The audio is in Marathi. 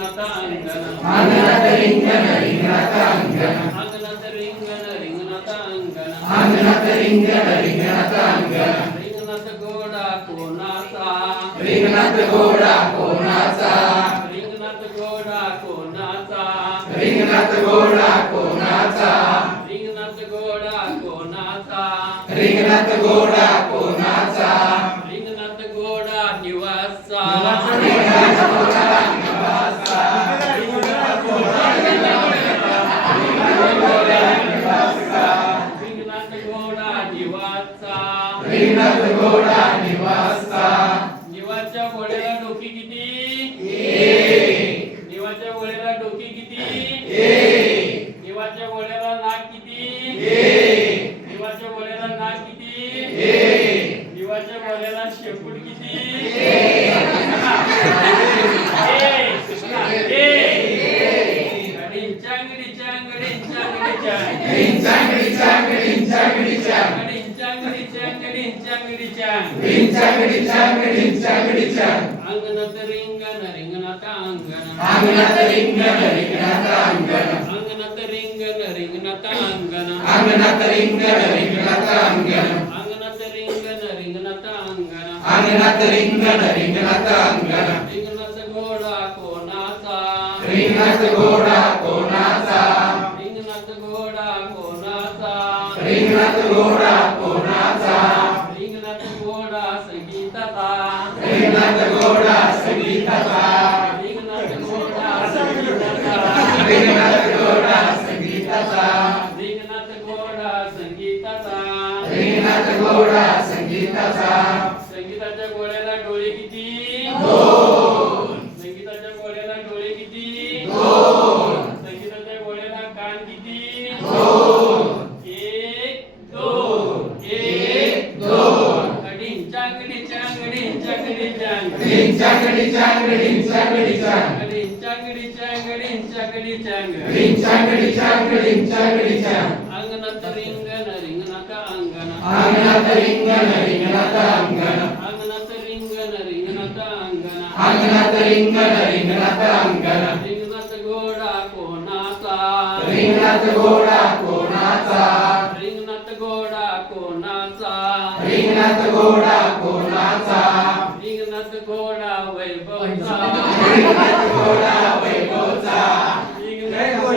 अंगणात रिंगण रिंगणात अंगण अंगणात रिंगण रिंगणात अंगण अंगणात रिंगण रिंगणात अंगण रिंगणात घोडा कोणाचा रिंगणात घोडा कोणाचा रिंगणात घोडा कोणाचा रिंगणात घोडा कोणाचा रिंगणात घोडा कोणाचा रिंगणात घोडा कोणाचा रिंगणात घोडा निवासा रिंगणात घोडा निवासा रिंगणात घोडा निवासा रिंगणात घोडा निवासा निवाच्या घोड्याला डोकी किती एक निवाच्या घोड्याला डोकी किती एक निवाच्या घोड्याला नाक किती एक निवाच्या घोड्याला नाक किती एक निवाच्या घोड्याला शेपूट किती अंगणात रिंगण रिंगणात अंगण अंगणात रिंगण रिंगणात अंगण अंगणात रिंगण रिंगणात अंगण अंगणात रिंगण रिंगणात अंगण अंगणात रिंगण रिंगणात अंगण अंगणात रिंगण रिंगणात अंगण रिंगणात घोडा कोणाचा रिंगणात घोडा कोणाचा रिंगणात घोडा कोणाचा रिंगणात घोडा कोणाचा रिंगणात घोडा संगीताचा रिंगणात घोडा संगीताचा रिंगणात घोडा संगीताचा रिंगणात घोडा संगीताचा रिंगणात घोडा संगीताचा रिंगणात घोडा संगीताचा संगीताच्या घोड्याला डोळे किती दोन संगीताच्या घोड्याला डोळे किती दोन संगीताच्या घोड्याला कान किती दोन एक दोन एक दोन चांगडी चांगडी चांगडी चांगडी रिंचांगडी चांगडी चांगडी चांग चांगडी चांगडी चांगडी चांगडी रिंचांगडी चांगडी चांगडी चांग अंगणात रिंगण रिंगणात अंगण अंगणात रिंगण रिंगणात अंगण अंगणात रिंगण रिंगणात अंगण अंगणात रिंगण रिंगणात अंगण रिंगणात घोडा कोणाचा रिंगणात घोडा कोणाचा रिंगणात घोडा कोणाचा रिंगणात घोडा कोणाचा रिंगणात घोडा वैभवचा रिंगणात घोडा वैभवचा रिंगणात